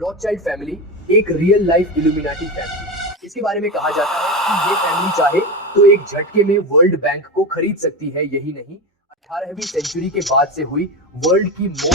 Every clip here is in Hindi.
रॉथस्चाइल्ड फैमिली एक रियल लाइफ इल्यूमिनाटी फैमिली। इसके बारे में कहा जाता है कि ये फैमिली चाहे तो एक झटके में वर्ल्ड बैंक को खरीद सकती है। यही नहीं, 18वीं सेंचुरी के बाद से हुई वर्ल्ड की मोस्ट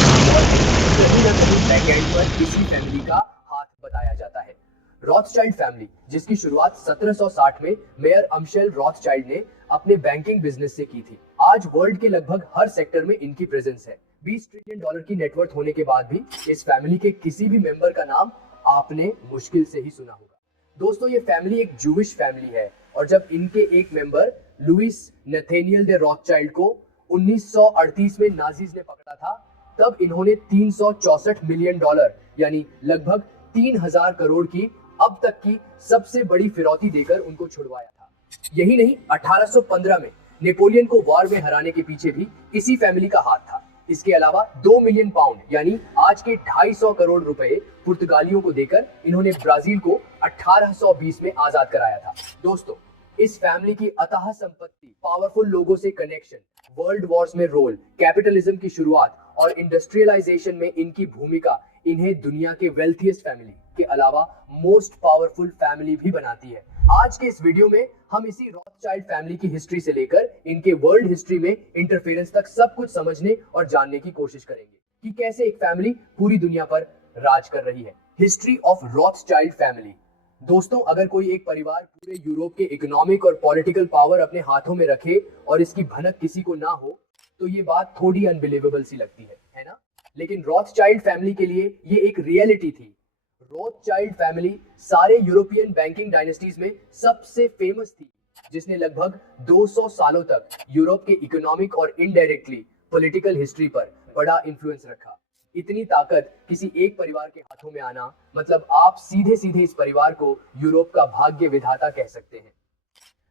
कहीं ना कहीं बैकएंड पर इसी फैमिली का हाथ बताया जाता है। रॉथस्चाइल्ड फैमिली, जिसकी शुरुआत 1760 में मेयर अम्शेल रॉथस्चाइल्ड ने अपने बैंकिंग बिजनेस से की थी, आज वर्ल्ड के लगभग हर सेक्टर में इनकी प्रेजेंस है। 20 ट्रिलियन डॉलर की नेटवर्थ होने के बाद भी इस फैमिली के किसी भी मेंबर का नाम आपने मुश्किल से ही सुना होगा। दोस्तों, ये फैमिली एक जूविश फैमिली है और जब इनके एक मेंबर लुइस नथेनियल दे रॉथस्चाइल्ड को 1938 में नाजीज ने पकड़ा था, तब इन्होंने 364 मिलियन डॉलर यानी लगभग 3000 करोड़ की अब तक की सबसे बड़ी फिरौती देकर उनको छुड़वाया था। यही नहीं, 1815 में नेपोलियन को वॉर में हराने के पीछे भी इसी फैमिली का हाथ था। इसके अलावा 2 मिलियन पाउंड यानी आज के 250 करोड़ रुपए पुर्तगालियों को देकर इन्होंने ब्राजील को 1820 में आजाद कराया था। दोस्तों, इस फैमिली की अथाह संपत्ति, पावरफुल लोगों से कनेक्शन, वर्ल्ड वॉर्स में रोल, कैपिटलिज्म की शुरुआत और इंडस्ट्रियलाइजेशन में इनकी भूमिका इन्हें दुनिया के वेल्थीएस्ट फैमिली के अलावा मोस्ट पावरफुल फैमिली भी बनाती है। आज के इस वीडियो में हम इसी रॉथस्चाइल्ड फैमिली की हिस्ट्री से लेकर इनके वर्ल्ड हिस्ट्री में इंटरफेरेंस तक सब कुछ समझने और जानने की कोशिश करेंगे कि कैसे एक फैमिली पूरी दुनिया पर राज कर रही है। History of Rothschild family. दोस्तों, अगर कोई एक परिवार पूरे यूरोप के इकोनॉमिक और पॉलिटिकल पावर अपने हाथों में रखे और इसकी भनक किसी को ना हो, तो ये बात थोड़ी अनबिलीवेबल सी लगती है ना? लेकिन रॉथस्चाइल्ड फैमिली के लिए ये एक रियलिटी थी। रॉथस्चाइल्ड फैमिली सारे यूरोपियन बैंकिंग डायनेस्टीज में सबसे फेमस थी, जिसने लगभग 200 सालों तक यूरोप के इकोनॉमिक और इनडायरेक्टली पॉलिटिकल हिस्ट्री पर बड़ा इन्फ्लुएंस रखा। इतनी ताकत किसी एक परिवार के हाथों में आना, मतलब आप सीधे सीधे इस परिवार को यूरोप का भाग्य विधाता कह सकते हैं।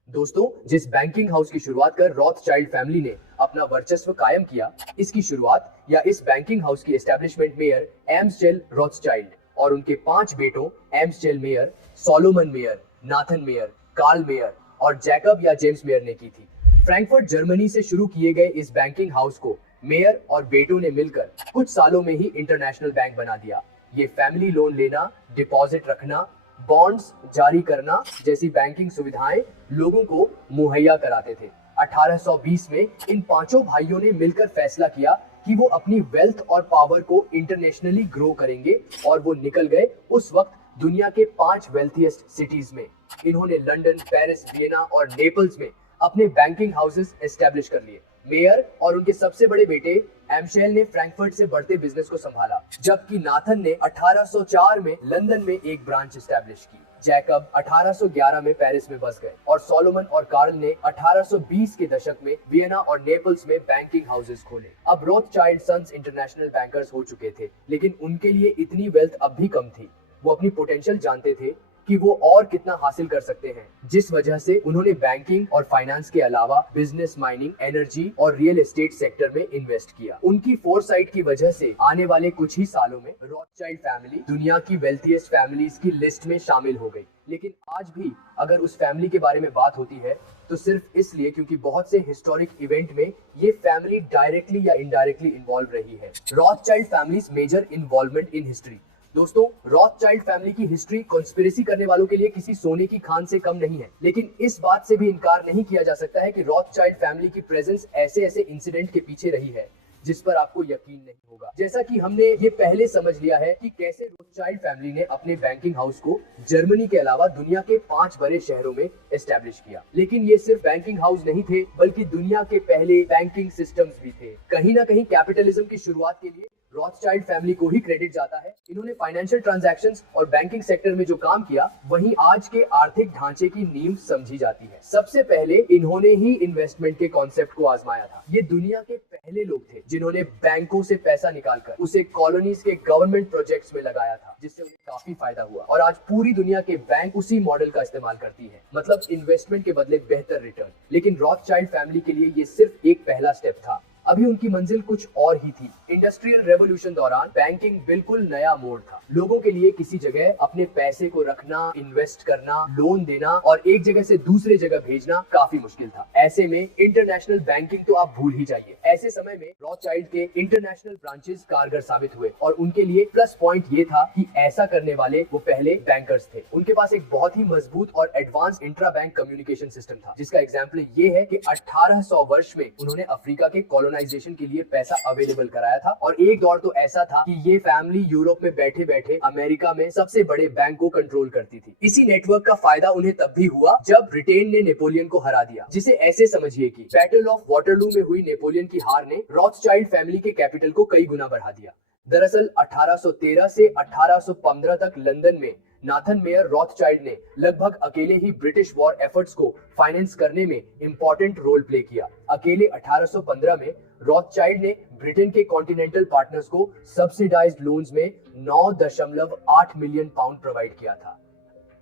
दोस्तों, जिस बैंकिंग हाउस की शुरुआत कर रॉथस्चाइल्ड फैमिली ने अपना वर्चस्व कायम किया, इसकी शुरुआत या इस बैंकिंग हाउस की एस्टैब्लिशमेंट मेयर एम्स्टेल रॉथस्चाइल्ड और उनके 5 बेटों Amschel Mayer, Solomon Mayer, Nathan Mayer, Carl Mayer और जैकब या जेम्स मेयर ने की थी। फ्रैंकफर्ट जर्मनी से शुरू किए गए इस बैंकिंग हाउस को मेयर और बेटों ने मिलकर कुछ सालों में ही इंटरनेशनल बैंक बना दिया। ये फैमिली लोन लेना, डिपॉजिट रखना, बॉन्ड्स जारी करना जैसी बैंकिंग सुविधाएं लोगों को मुहैया कराते थे। 1820 में इन पांचों भाइयों ने मिलकर फैसला किया कि वो अपनी वेल्थ और पावर को इंटरनेशनली ग्रो करेंगे और वो निकल गए उस वक्त दुनिया के 5 वेल्थीएस्ट सिटीज में। इन्होंने लंदन, पेरिस, वियना और नेपल्स में अपने बैंकिंग हाउसेस एस्टैब्लिश कर लिए। मेयर और उनके सबसे बड़े बेटे एम्शेल ने फ्रैंकफर्ट से बढ़ते बिजनेस को संभाला, जबकि नाथन ने 1804 में लंदन में एक ब्रांच एस्टैब्लिश की। जैकब 1811 में पेरिस में बस गए और सोलोमन और कार्ल ने 1820 के दशक में वियना और नेपल्स में बैंकिंग हाउसेस खोले। अब रॉथस्चाइल्ड सन्स इंटरनेशनल बैंकर्स हो चुके थे, लेकिन उनके लिए इतनी वेल्थ अब भी कम थी। वो अपनी पोटेंशियल जानते थे कि वो और कितना हासिल कर सकते हैं, जिस वजह से उन्होंने बैंकिंग और फाइनेंस के अलावा बिजनेस, माइनिंग, एनर्जी और रियल एस्टेट सेक्टर में इन्वेस्ट किया। उनकी फोरसाइट की वजह से आने वाले कुछ ही सालों में रॉथस्चाइल्ड फैमिली दुनिया की वेल्थीएस्ट फैमिलीज की लिस्ट में शामिल हो गई। लेकिन आज भी अगर उस फैमिली के बारे में बात होती है तो सिर्फ इसलिए क्योंकि बहुत से हिस्टोरिक इवेंट में ये फैमिली डायरेक्टली या इनडायरेक्टली इन्वॉल्व रही है। Rothschild families major involvement in history. दोस्तों, रॉथस्चाइल्ड फैमिली की हिस्ट्री कॉन्स्पिरेसी करने वालों के लिए किसी सोने की खान से कम नहीं है, लेकिन इस बात से भी इनकार नहीं किया जा सकता है कि रॉथस्चाइल्ड फैमिली की प्रेजेंस ऐसे ऐसे इंसिडेंट के पीछे रही है जिस पर आपको यकीन नहीं होगा। जैसा कि हमने ये पहले समझ लिया है कि कैसे रॉथस्चाइल्ड फैमिली ने अपने बैंकिंग हाउस को जर्मनी के अलावा दुनिया के 5 बड़े शहरों में एस्टैब्लिश किया। लेकिन ये सिर्फ बैंकिंग हाउस नहीं थे, बल्कि दुनिया के पहले बैंकिंग सिस्टम्स भी थे। कहीं ना कहीं कैपिटलिज्म की शुरुआत के लिए रॉथस्चाइल्ड फैमिली को ही क्रेडिट जाता है। इन्होंने फाइनेंशियल ट्रांजैक्शंस और बैंकिंग सेक्टर में जो काम किया, वहीं आज के आर्थिक ढांचे की नींव समझी जाती है। सबसे पहले इन्होंने ही इन्वेस्टमेंट के कॉन्सेप्ट को आजमाया था। ये दुनिया के पहले लोग थे जिन्होंने बैंकों से पैसा निकालकर उसे कॉलोनीज के गवर्नमेंट प्रोजेक्ट्स में लगाया था, जिससे उन्हें काफी फायदा हुआ। और आज पूरी दुनिया के बैंक उसी मॉडल का इस्तेमाल करती है, मतलब इन्वेस्टमेंट के बदले बेहतर रिटर्न। लेकिन रॉथस्चाइल्ड फैमिली के लिए ये सिर्फ एक पहला स्टेप था। अभी उनकी मंजिल कुछ और ही थी। इंडस्ट्रियल रेवोल्यूशन दौरान बैंकिंग बिल्कुल नया मोड़ था। लोगों के लिए किसी जगह अपने पैसे को रखना, इन्वेस्ट करना, लोन देना और एक जगह से दूसरे जगह भेजना काफी मुश्किल था। ऐसे में इंटरनेशनल बैंकिंग तो आप भूल ही जाइए। ऐसे समय में रॉथशाइल्ड के इंटरनेशनल ब्रांचेस कारगर साबित हुए और उनके लिए प्लस पॉइंट ये था कि ऐसा करने वाले वो पहले बैंकर्स थे। उनके पास एक बहुत ही मजबूत और advance intra bank communication system था, जिसका एग्जाम्पल ये है कि 1800 वर्ष में उन्होंने अफ्रीका के कॉलोनाइजेशन के लिए पैसा अवेलेबल कराया था। और एक दौर तो ऐसा था कि ये फैमिली यूरोप में बैठे बैठे अमेरिका में सबसे बड़े बैंक को कंट्रोल करती थी। इसी नेटवर्क का फायदा उन्हें तब भी हुआ जब ब्रिटेन ने नेपोलियन को हरा दिया, जिसे ऐसे समझिए कि बैटल ऑफ वाटरलू में हुई नेपोलियन की हार ने रॉथशाइल्ड फैमिली के कैपिटल को कई गुना बढ़ा दिया। दरअसल 1813 से 1815 तक लंदन में नाथन मेयर रॉथशाइल्ड ने लगभग अकेले ही ब्रिटिश वॉर एफर्ट्स को फाइनेंस करने में इंपॉर्टेंट रोल प्ले किया। अकेले 1815 में रॉथशाइल्ड ने ब्रिटेन के कॉन्टिनेंटल पार्टनर्स को सब्सिडाइज्ड लोन्स में 9.8 मिलियन पाउंड प्रोवाइड किया था।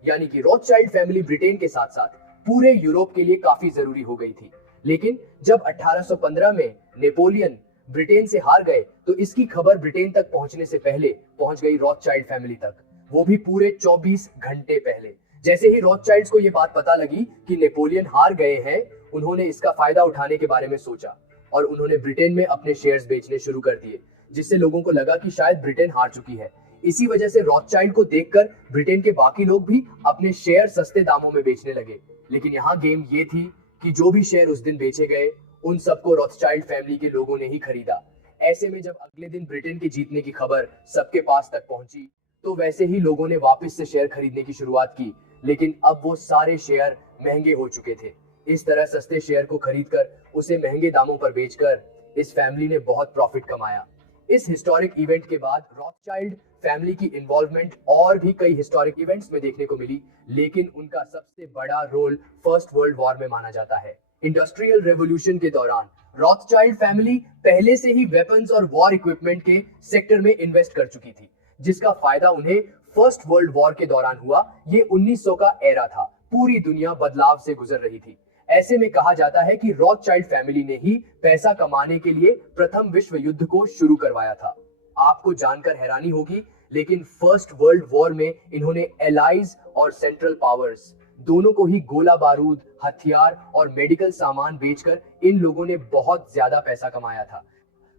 यानी कि रॉथशाइल्ड फैमिली ब्रिटेन के साथ साथ पूरे यूरोप के लिए काफी जरूरी हो गई थी। लेकिन जब 1815 में नेपोलियन ब्रिटेन से हार गए तो इसकी खबर ब्रिटेन तक पहुंचने से पहले पहुंच गई रॉथशाइल्ड फैमिली तक, वो भी पूरे 24 घंटे पहले। जैसे ही रॉथशाइल्ड्स को ये बात पता लगी कि नेपोलियन हार गए हैं, उन्होंने इसका फायदा उठाने के बारे में सोचा और उन्होंने ब्रिटेन में अपने शेयर्स बेचने शुरू कर दिए, जिससे लोगों को लगा कि शायद ब्रिटेन हार चुकी है। इसी वजह से रॉथशाइल्ड को देखकर ब्रिटेन के बाकी लोग भी अपने शेयर सस्ते दामों में बेचने लगे। लेकिन यहाँ गेम ये थी कि जो भी शेयर उस दिन बेचे गए उन सबको रॉथशाइल्ड फैमिली के लोगों ने ही खरीदा। ऐसे में जब अगले दिन ब्रिटेन के जीतने की खबर सबके पास तक पहुंची तो वैसे ही लोगों ने वापस से शेयर खरीदने की शुरुआत की, लेकिन अब वो सारे शेयर महंगे हो चुके थे। इस तरह सस्ते शेयर को खरीदकर उसे महंगे दामों पर बेचकर इस फैमिली ने बहुत प्रॉफिट कमाया। इस हिस्टोरिक इवेंट के बाद रॉथशाइल्ड फैमिली की इन्वॉल्वमेंट और भी कई हिस्टोरिक इवेंट्स में देखने को मिली, लेकिन उनका सबसे बड़ा रोल फर्स्ट वर्ल्ड वॉर में माना जाता है। इंडस्ट्रियल रेवोल्यूशन के दौरान रॉथशाइल्ड फैमिली पहले से ही वेपन्स और वॉर इक्विपमेंट के सेक्टर में इन्वेस्ट कर चुकी थी, जिसका फायदा उन्हें फर्स्ट वर्ल्ड वॉर के दौरान हुआ। ये 1900 का एरा था, पूरी दुनिया बदलाव से गुजर रही थी। ऐसे में कहा जाता है कि रॉथशाइल्ड फैमिली ने ही पैसा कमाने के लिए प्रथम विश्व युद्ध को शुरू करवाया था। आपको जानकर हैरानी होगी, लेकिन फर्स्ट वर्ल्ड वॉर में इन्होंने एलाइज और सेंट्रल पावर्स दोनों को ही गोला बारूद, हथियार और मेडिकल सामान बेचकर इन लोगों ने बहुत ज्यादा पैसा कमाया था।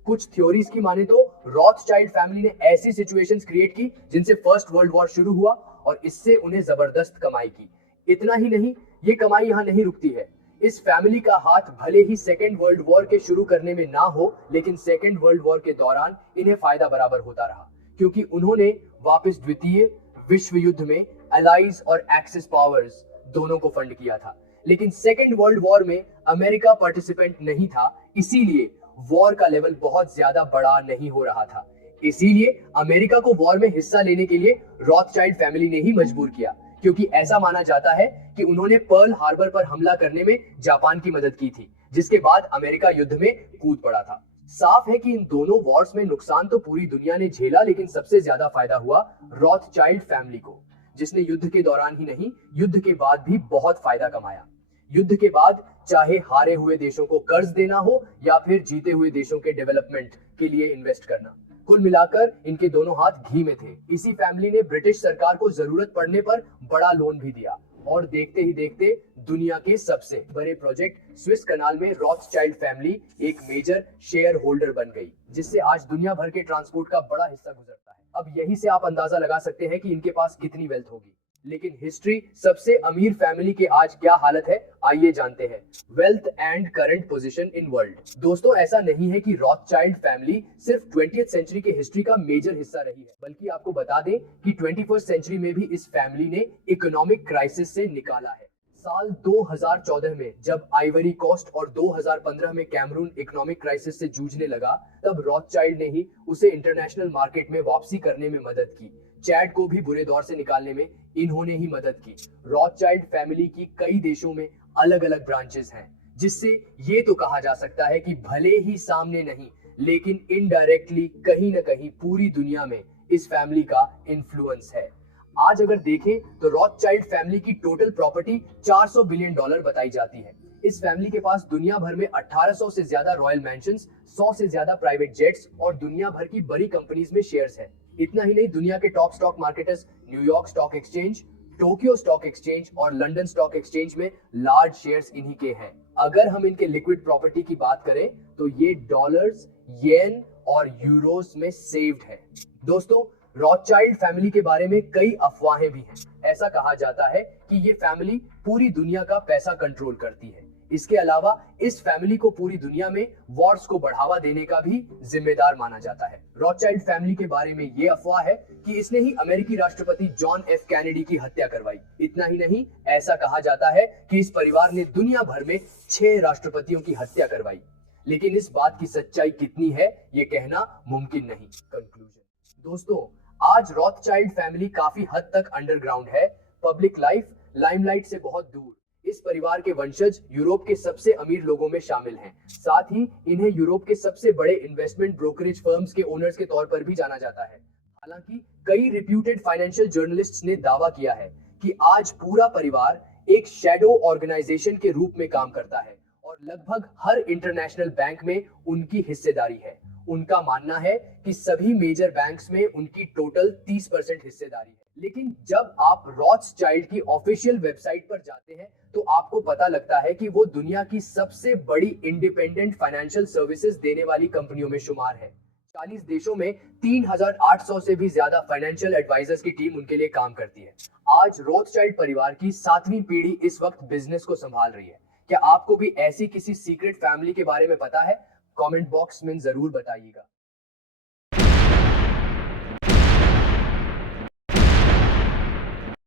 कुछ थ्योरीज की माने तो रॉथशाइल्ड फैमिली ने ऐसी सिचुएशंस क्रिएट की जिनसे फर्स्ट वर्ल्ड वॉर शुरू हुआ और इससे उन्हें जबरदस्त कमाई की। इतना ही नहीं, ये कमाई यहाँ नहीं रुकती है। इस फैमिली का हाथ भले ही सेकेंड वर्ल्ड वॉर के शुरू करने में ना हो, लेकिन सेकेंड वर्ल्ड वॉर के दौरान इन्हें फायदा बराबर होता रहा, क्योंकि उन्होंने वापस द्वितीय विश्व युद्ध में अलाइज और एक्सिस पावर्स दोनों को फंड किया था। लेकिन सेकेंड वर्ल्ड वॉर में अमेरिका पार्टिसिपेंट नहीं था, इसीलिए वॉर का लेवल बहुत ज्यादा बड़ा नहीं हो रहा था। इसीलिए अमेरिका को वॉर में हिस्सा लेने के लिए रॉथशाइल्ड फैमिली ने ही मजबूर किया, क्योंकि ऐसा माना जाता है कि उन्होंने पर्ल हार्बर पर हमला करने में जापान की मदद की थी, जिसके बाद अमेरिका युद्ध में कूद पड़ा था। साफ है कि इन दोनों वॉर्स में नुकसान तो पूरी दुनिया ने झेला, लेकिन सबसे ज्यादा फायदा हुआ रॉथशाइल्ड फैमिली को, जिसने युद्ध के दौरान ही नहीं, युद्ध के बाद भी बहुत फायदा कमाया। युद्ध के बाद चाहे हारे हुए देशों को कर्ज देना हो या फिर जीते हुए देशों के डेवलपमेंट के लिए इन्वेस्ट करना, कुल मिलाकर इनके दोनों हाथ घी में थे। इसी फैमिली ने ब्रिटिश सरकार को जरूरत पड़ने पर बड़ा लोन भी दिया और देखते ही देखते दुनिया के सबसे बड़े प्रोजेक्ट स्विस कनाल में रॉथशाइल्ड फैमिली एक मेजर शेयर होल्डर बन गई, जिससे आज दुनिया भर के ट्रांसपोर्ट का बड़ा हिस्सा गुजरता है। अब यही से आप अंदाजा लगा सकते हैं कि इनके पास कितनी वेल्थ होगी। लेकिन हिस्ट्री सबसे अमीर फैमिली के आज क्या हालत है, आइए जानते हैं। Wealth and current position in world. दोस्तों, ऐसा नहीं है कि रॉथशाइल्ड फैमिली सिर्फ 20th सेंचुरी के हिस्ट्री का मेजर हिस्सा रही है, बल्कि आपको बता दें कि 21st सेंचुरी में भी इस फैमिली ने इकोनॉमिक क्राइसिस से निकाला है। साल 2014 में जब आइवरी कोस्ट और 2015 में कैमरून इकोनॉमिक क्राइसिस से जूझने लगा, तब रॉथशाइल्ड ने ही उसे इंटरनेशनल मार्केट में वापसी करने में मदद की। चैड को भी बुरे दौर से निकालने में इन्होंने ही मदद की। रॉथशाइल्ड फैमिली की कई देशों में अलग अलग ब्रांचेस हैं, जिससे ये तो कहा जा सकता है कि भले ही सामने नहीं, लेकिन इनडायरेक्टली कहीं न कहीं पूरी दुनिया में इस फैमिली का इन्फ्लुएंस है। आज अगर देखें तो रॉथशाइल्ड फैमिली की टोटल प्रॉपर्टी $400 बिलियन बताई जाती है। इस फैमिली के पास दुनिया भर में 1800 से ज्यादा रॉयल मैंशंस, 100 से ज्यादा प्राइवेट जेट्स और दुनिया भर की बड़ी कंपनीज में शेयर्स है। इतना ही नहीं, दुनिया के top stock marketers New York stock exchange, Tokyo stock exchange और लंदन स्टॉक एक्सचेंज में लार्ज शेयर्स इन्हीं के हैं। अगर हम इनके लिक्विड प्रॉपर्टी की बात करें तो ये डॉलर्स, येन और यूरोस में सेव्ड है। दोस्तों, रॉथचाइल्ड फैमिली के बारे में कई अफवाहें भी हैं। ऐसा कहा जाता है कि ये फैमिली पूरी दुनिया का पैसा कंट्रोल करती है। इसके अलावा इस फैमिली को पूरी दुनिया में वॉर्स को बढ़ावा देने का भी जिम्मेदार माना जाता है। रॉथचाइल्ड फैमिली के बारे में ये अफवाह है कि इसने ही अमेरिकी राष्ट्रपति जॉन एफ कैनेडी की हत्या करवाई। इतना ही नहीं, ऐसा कहा जाता है कि इस परिवार ने दुनिया भर में 6 राष्ट्रपतियों की हत्या करवाई। लेकिन इस बात की सच्चाई कितनी है, ये कहना मुमकिन नहीं। कंक्लूजन दोस्तों, आज रॉथचाइल्ड फैमिली काफी हद तक अंडरग्राउंड है, पब्लिक लाइफ लाइमलाइट से बहुत दूर। इस परिवार के वंशज यूरोप के सबसे अमीर लोगों में शामिल हैं। साथ ही इन्हें यूरोप के सबसे बड़े इन्वेस्टमेंट ब्रोकरेज फर्म्स के ओनर्स के तौर पर भी जाना जाता है। हालांकि कई रिप्यूटेड फाइनेंशियल जर्नलिस्ट्स ने दावा किया है कि आज पूरा परिवार एक शैडो ऑर्गेनाइजेशन के रूप में काम करता है और लगभग हर इंटरनेशनल बैंक में उनकी हिस्सेदारी है। उनका मानना है कि सभी मेजर बैंक्स में उनकी टोटल 30% हिस्सेदारी है। लेकिन जब आप रॉथचाइल्ड की ऑफिशियल वेबसाइट पर जाते हैं तो आपको पता लगता है कि वो दुनिया की सबसे बड़ी इंडिपेंडेंट फाइनेंशियल सर्विसेज देने वाली कंपनियों में शुमार है। 40 देशों में 3800 से भी ज्यादा फाइनेंशियल एडवाइजर्स की टीम उनके लिए काम करती है। आज रॉथचाइल्ड परिवार की 7वीं पीढ़ी इस वक्त बिजनेस को संभाल रही है। क्या आपको भी ऐसी किसी सीक्रेट फैमिली के बारे में पता है? कमेंट बॉक्स में जरूर बताइएगा।